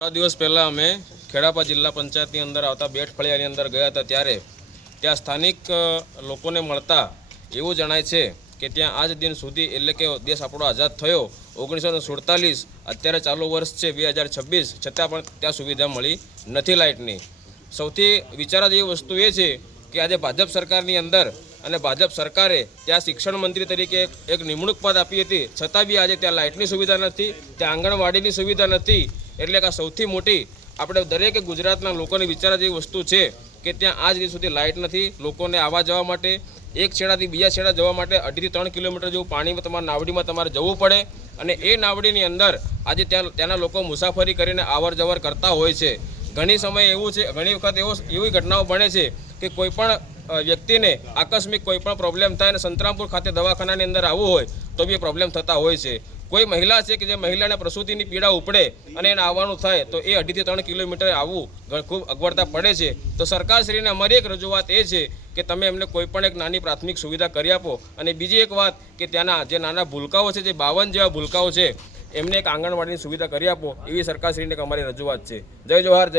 થોડા દિવસ પહેલાં અમે ખેડાપા જિલ્લા પંચાયતની અંદર આવતા બેટ ફળિયાની અંદર ગયા હતા ત્યારે ત્યાં સ્થાનિક લોકોને મળતા એવું જણાય છે કે ત્યાં આજ દિન સુધી એટલે કે દેશ આપણો આઝાદ થયો. ઓગણીસો સુડતાલીસ અત્યારે ચાલુ વર્ષ છે બે હજાર છવ્વીસ. છતાં પણ ત્યાં સુવિધા મળી નથી લાઇટની. સૌથી વિચારા જેવી વસ્તુ એ છે કે આજે ભાજપ સરકારની અંદર અને ભાજપ સરકારે ત્યાં શિક્ષણ મંત્રી તરીકે એક નિમણૂક પદ આપી હતી. છતાં બી આજે ત્યાં લાઇટની સુવિધા નથી, ત્યાં આંગણવાડીની સુવિધા નથી એટલે કે સૌથી મોટી આપણે દરેક ગુજરાતના લોકોની વિચારવા જેવી વસ્તુ છે કે ત્યાં આજ સુધી લાઇટ નથી, લોકોને આવવા જવા માટે, એક છેડાથી બીજા છેડા જવા માટે અઢીથી ત્રણ કિલોમીટર જેવું પાણીમાં તમારે નાવડીમાં તમારે જવું પડે અને એ નાવડીની અંદર આજે ત્યાં ત્યાંના લોકો મુસાફરી કરીને આવર જવર કરતા હોય છે. ઘણી સમય એવું છે, ઘણી વખત એવો એવી ઘટનાઓ બને છે કે કોઈપણ વ્યક્તિને આકસ્મિક કોઈપણ પ્રોબ્લેમ થાય અને સંતરામપુર ખાતે દવાખાનાની અંદર આવવું હોય તો બી પ્રોબ્લેમ થતા હોય છે. કોઈ મહિલા છે કે જે મહિલાને પ્રસૂતિની પીડા ઉપડે અને એને આવવાનું થાય, તો એ અઢીથી ત્રણ કિલોમીટર આવવું ખૂબ અગવડતા પડે છે. તો સરકારશ્રીને અમારી એક રજૂઆત એ છે કે તમે એમને કોઈ પણ એક નાની પ્રાથમિક સુવિધા કરી આપો. અને બીજી એક વાત કે ત્યાંના જે નાના ભૂલકાઓ છે, જે બાવન જેવા ભૂલકાઓ છે, એમને એક આંગણવાડીની સુવિધા કરી આપો. એવી સરકારશ્રીને અમારી રજૂઆત છે. જય જોહાર